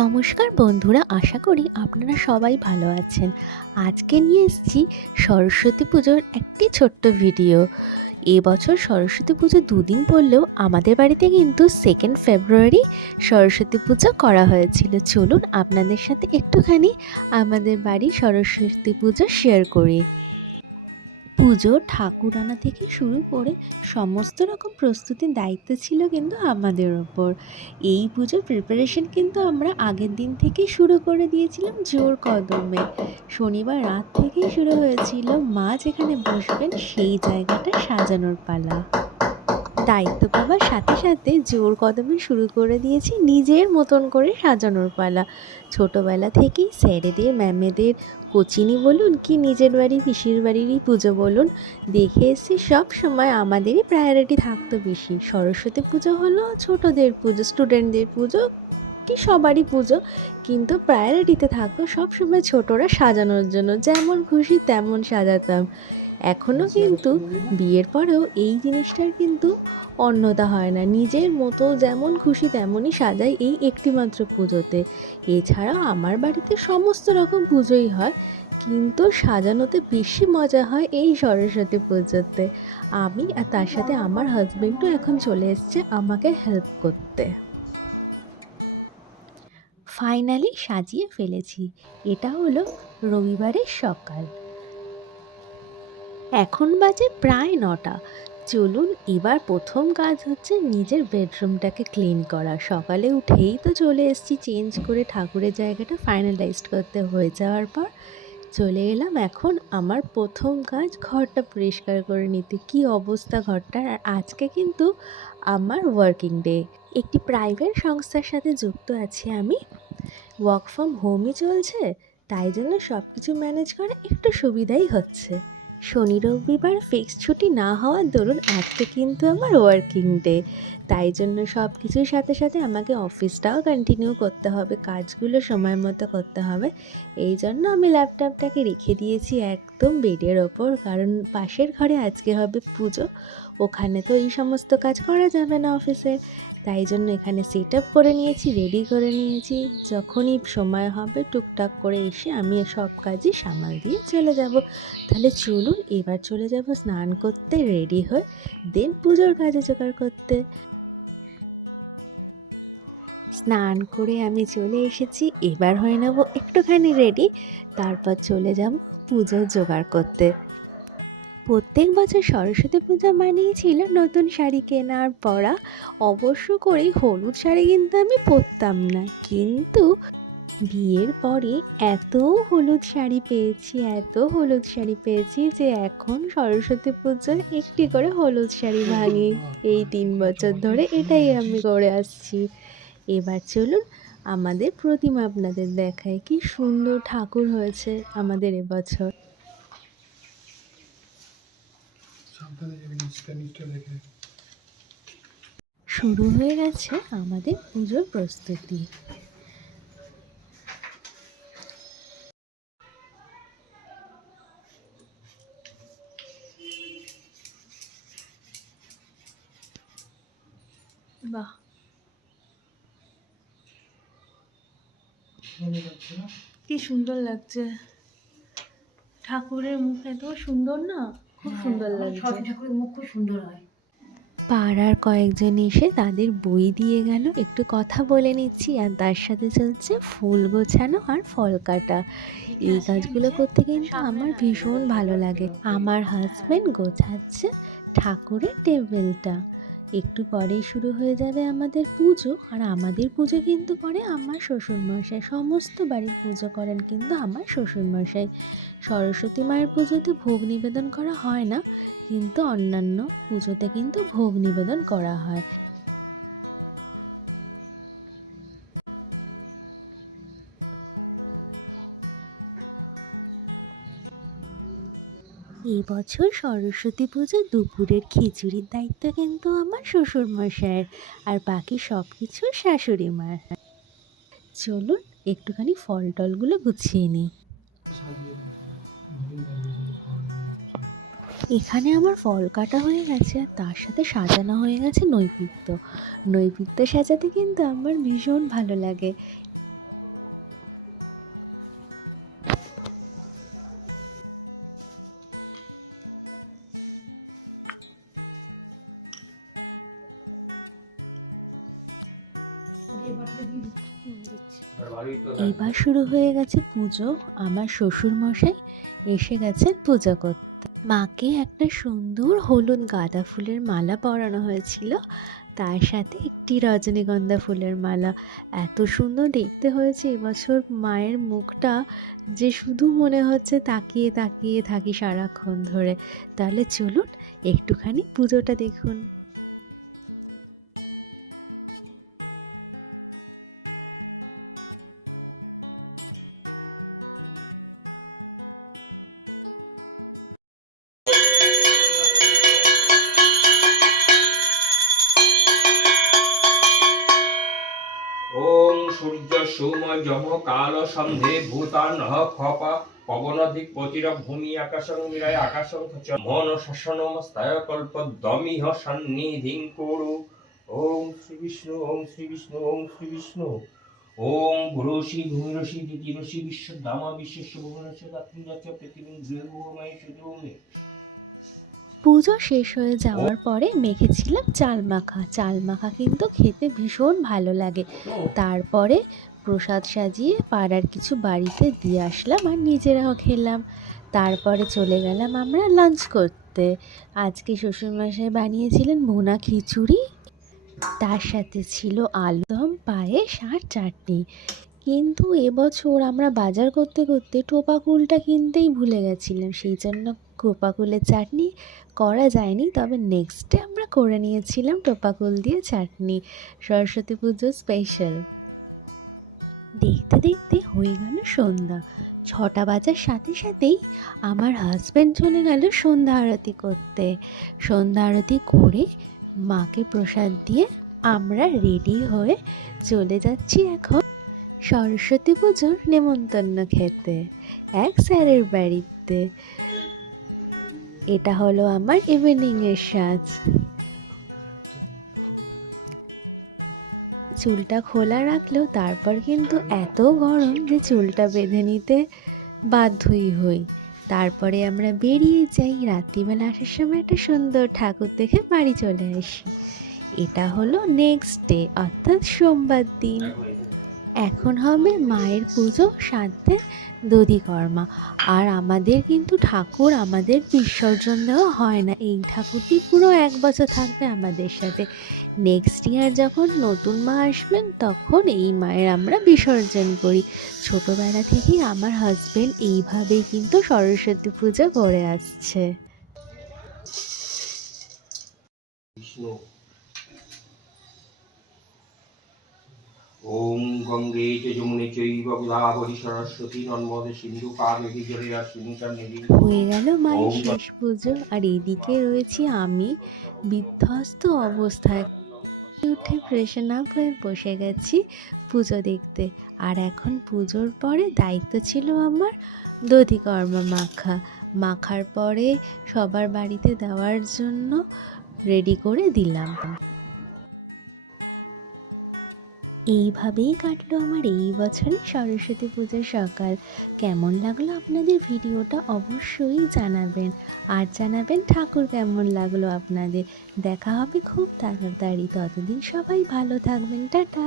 নমস্কার বন্ধুরা, আশা করি আপনারা সবাই ভালো আছেন। আজকে নিয়ে এসেছি সরস্বতী পুজোর একটি ছোট্ট ভিডিও। এবছর সরস্বতী পুজো দুদিন পড়লেও আমাদের বাড়িতে কিন্তু 2 ফেব্রুয়ারি সরস্বতী পুজো করা হয়েছিল। চলুন আপনাদের সাথে একটুখানি আমাদের বাড়ির সরস্বতী পুজো শেয়ার করি। পুজো ঠাকুর আনা থেকে শুরু করে সমস্ত রকম প্রস্তুতির দায়িত্ব ছিল কিন্তু আমাদের ওপর। এই পুজোর প্রিপারেশন কিন্তু আমরা আগের দিন থেকেই শুরু করে দিয়েছিলাম জোর কদমে। শনিবার রাত থেকেই শুরু হয়েছিল মা যেখানে বসবেন সেই জায়গাটা সাজানোর পালা। দায়িত্ব পাওয়ার সাথে সাথে জোর কদমে শুরু করে দিয়েছি নিজের মতন করে সাজানোর পালা। ছোটোবেলা থেকেই স্যারেদের ম্যামেদের কোচিনি বলুন কি নিজের বাড়ি পিসির বাড়িরই পুজো বলুন, দেখে এসেছি সব সময় আমাদেরই প্রায়োরিটি থাকতো বেশি। সরস্বতী পুজো হলো ছোটদের পুজো, স্টুডেন্টদের পুজো কি সবারই পুজো, কিন্তু প্রায়োরিটিতে থাকতো সবসময় ছোটরা সাজানোর জন্য। যেমন খুশি তেমন সাজাতাম। এখনও কিন্তু বিয়ের পরেও এই জিনিসটার কিন্তু অন্যথা হয় না। নিজের মতো যেমন খুশি তেমনই সাজাই এই একটিমাত্র পুজোতে। এছাড়াও আমার বাড়িতে সমস্ত রকম পুজোই হয়, কিন্তু সাজানোতে বেশি মজা হয় এই সরস্বতী পুজোতে। আমি আর তার সাথে আমার হাজবেন্ডও এখন চলে এসছে আমাকে হেল্প করতে। ফাইনালি সাজিয়ে ফেলেছি। এটা হলো রবিবারের সকাল। এখন বাজে প্রায় 9টা। চলুন এবার প্রথম কাজ হচ্ছে নিজের বেডরুমটাকে ক্লিন করা। সকালে উঠেই তো চলে এসেছি চেঞ্জ করে ঠাকুরের জায়গাটা ফাইনালাইজড করতে হয়ে যাওয়ার পর চলে এলাম এখন আমার প্রথম কাজ ঘরটা পরিষ্কার করে নিতে। কি অবস্থা ঘরটার! আর আজকে কিন্তু আমার ওয়ার্কিং ডে। একটি প্রাইভেট সংস্থার সাথে যুক্ত আছি আমি। ওয়ার্ক ফ্রম হোমই চলছে, তাই জন্য সব কিছু ম্যানেজ করা একটু সুবিধাই হচ্ছে। শনি রবিবার ফিক্সড ছুটি না হওয়ার দরুন আজকে কিন্তু আমার ওয়ার্কিং ডে, তাই জন্য সব কিছুর সাথে সাথে আমাকে অফিসটাও কন্টিনিউ করতে হবে, কাজগুলো সময় মতো করতে হবে। এই জন্য আমি ল্যাপটপটাকে রেখে দিয়েছি একদম বেডের ওপর, কারণ পাশের ঘরে আজকে হবে পুজো, ওখানে তো এই সমস্ত কাজ করা যাবে না অফিসের। তাই জন্য এখানে সেট আপ করে নিয়েছি, রেডি করে নিয়েছি। যখনই সময় হবে টুকটাক করে এসে আমি সব কাজই সামাল দিয়ে চলে যাব। তাহলে চলুন এবার চলে যাব স্নান করতে, রেডি হয়ে দেন পুজোর কাজে জোগাড় করতে। স্নান করে আমি চলে এসেছি, এবার হয়ে নেব একটুখানি রেডি, তারপর চলে যাব পুজোর জোগাড় করতে। প্রত্যেক বছর সরস্বতী পূজা মানেই ছিল নতুন শাড়ি কেনার পরা। অবশ্য করেই হলুদ শাড়ি কিন্তু আমি পরতাম না, কিন্তু বিয়ের পরে এত হলুদ শাড়ি পেয়েছি, এত হলুদ শাড়ি পেয়েছি যে এখন সরস্বতী পুজোয় একটি করে হলুদ শাড়ি ভাঙি। এই 3 বছর ধরে এটাই আমি করে আসছি। এবার চলুন আমাদের প্রতিমা আপনাদের দেখায়। কি সুন্দর ঠাকুর হয়েছে আমাদের এবছর। শুরু হয়ে গেছে আমাদের পুজোর প্রস্তুতি। বাহ, কি সুন্দর লাগছে! ঠাকুরের মুখ এত সুন্দর না, খুব সুন্দর লাগছে। ঠাকুরের মুখ খুব সুন্দর হয়। পাড়ার কয়েকজন এসে তাদের বই দিয়ে গেল, একটু কথা বলে নিচ্ছি, আর তার সাথে চলছে ফুল গোছানো আর ফল কাটা। এই কাজগুলো করতে কিন্তু আমার ভীষণ ভালো লাগে। আমার হাজব্যান্ড গোছাচ্ছে ঠাকুরের টেবিলটা। একটু পরেই শুরু হয়ে যাবে আমাদের পুজো, আর আমাদের পুজো কিন্তু করে আমার শ্বশুরমশাই। সমস্ত বাড়ির পুজো করেন কিন্তু আমার শ্বশুরমশাই। সরস্বতী মায়ের পুজোতে ভোগ নিবেদন করা হয় না, কিন্তু অন্যান্য পুজোতে কিন্তু ভোগ নিবেদন করা হয়। এবছর সরস্বতী পুজোর দুপুরের খিচুড়ির দায়িত্ব কিন্তু আমার শ্বশুরমশাইয়ের, আর বাকি সব কিছু শাশুড়ি মার। চলুন একটুখানি ফল টলগুলো গুছিয়ে নিই। এখানে আমার ফল কাটা হয়ে গেছে, আর তার সাথে সাজানো হয়ে গেছে নৈবেদ্য। নৈবেদ্য সাজাতে কিন্তু আমার ভীষণ ভালো লাগে। এবার শুরু হয়ে গেছে পুজো। আমার শ্বশুর মশাই এসে গেছেন পুজো করতে। মাকে একটা সুন্দর হলুদ গাঁদা ফুলের মালা পরানো হয়েছিল, তার সাথে একটি রজনীগন্ধা ফুলের মালা। এত সুন্দর দেখতে হয়েছে এবছর মায়ের মুখটা, যে শুধু মনে হচ্ছে তাকিয়ে তাকিয়ে থাকি সারাক্ষণ ধরে। তাহলে চলুন একটুখানি পুজোটা দেখুন। ওম সূর্য সোম যম কাল সন্ধে ভূতানঃ খপা পবনধিক পতির ভূমি আকাশং মিলায় আকাশং চ মন শাসনমস্তায় কল্পদ্যমিহ সন্নিধিং কুরু। ওম শ্রী বিষ্ণু ওম শ্রী বিষ্ণু ওম শ্রী বিষ্ণু। ওম গুরুষি ভূমিরষি দিতিরষি বিশ্বদামা বিশ্বস্য ভুবনস্য দাত্রীজাচ্য পৃথিবীং গৃহভূময় সুজৌমে। পুজো শেষ হয়ে যাওয়ার পরে মেখেছিলাম চাল মাখা। চাল মাখা কিন্তু খেতে ভীষণ ভালো লাগে। তারপরে প্রসাদ সাজিয়ে পাড়ার কিছু বাড়িতে দিয়ে আসলাম আর নিজেরাও খেলাম। তারপরে চলে গেলাম আমরা লাঞ্চ করতে। আজকে শ্বশুরমশাই বানিয়েছিলেন ভুনা খিচুড়ি, তার সাথে ছিল আলুদম, পায়েস আর চাটনি। কিন্তু এবছর আমরা বাজার করতে করতে টোপা কুলটা কিনতেই ভুলে গেছিলাম, সেই জন্য টোপা কুলের চাটনি করা যায়নি। তবে নেক্সট ডে আমরা করে নিয়েছিলাম টোপা কুল দিয়ে চাটনি, সরস্বতী পুজো স্পেশাল। দেখতে দেখতে হয়ে গেল সন্ধ্যা। 6টা বাজার সাথে সাথেই আমার হাজব্যান্ড চলে গেল সন্ধ্যা আরতি করতে। সন্ধ্যা আরতি করে মাকে প্রসাদ দিয়ে আমরা রেডি হয়ে চলে যাচ্ছি এখন সরস্বতী পুজোর নেমন্তন্ন খেতে এক স্যারের বাড়িতে। এটা হলো আমার ইভিনিংয়ের সাজ। চুলটা খোলা রাখলেও তারপর কিন্তু এত গরম যে চুলটা বেঁধে নিতে বাধ্যই হই। তারপরে আমরা বেরিয়ে যাই। রাত্রিবেলা আসার সময় একটা সুন্দর ঠাকুর দেখে বাড়ি চলে আসি। এটা হলো নেক্সট ডে, অর্থাৎ সোমবার দিন। এখন হবে মায়ের পুজো, সাথে দধিকর্মা। আর আমাদের কিন্তু ঠাকুর আমাদের বিসর্জন দেওয়া হয় না। এই ঠাকুরটি পুরো 1 বছর থাকবে আমাদের সাথে। নেক্সট ইয়ার যখন নতুন মা আসবেন তখন এই মায়ের আমরা বিসর্জন করি। ছোটোবেলা থেকেই আমার হাজব্যান্ড এইভাবেই কিন্তু সরস্বতী পুজো করে আসছে। ওম গঙ্গে চ যমুনে চৈব গোদাবরী সরস্বতী নর্মদে সিন্ধু কাবেরী জলেস্মিন্ সন্নিধিং। হয়ে গেল মায়ের শেষ পুজো, আর এদিকে রয়েছি আমি বিধ্বস্ত অবস্থায়। উঠে ফ্রেশন আপ হয়ে বসে গেছি পুজো দেখতে। আর এখন পুজোর পরে দায়িত্ব ছিল আমার দধিকর্মা মাখার পরে সবার বাড়িতে দেওয়ার জন্য রেডি করে দিলাম। এইভাবেই কাটলো আমার এই বছরের সরস্বতী পুজোর সকাল। কেমন লাগলো আপনাদের ভিডিওটা অবশ্যই জানাবেন, আর জানাবেন ঠাকুর কেমন লাগলো আপনাদের। দেখা হবে খুব তাড়াতাড়ি, ততদিন সবাই ভালো থাকবেন, টাটা।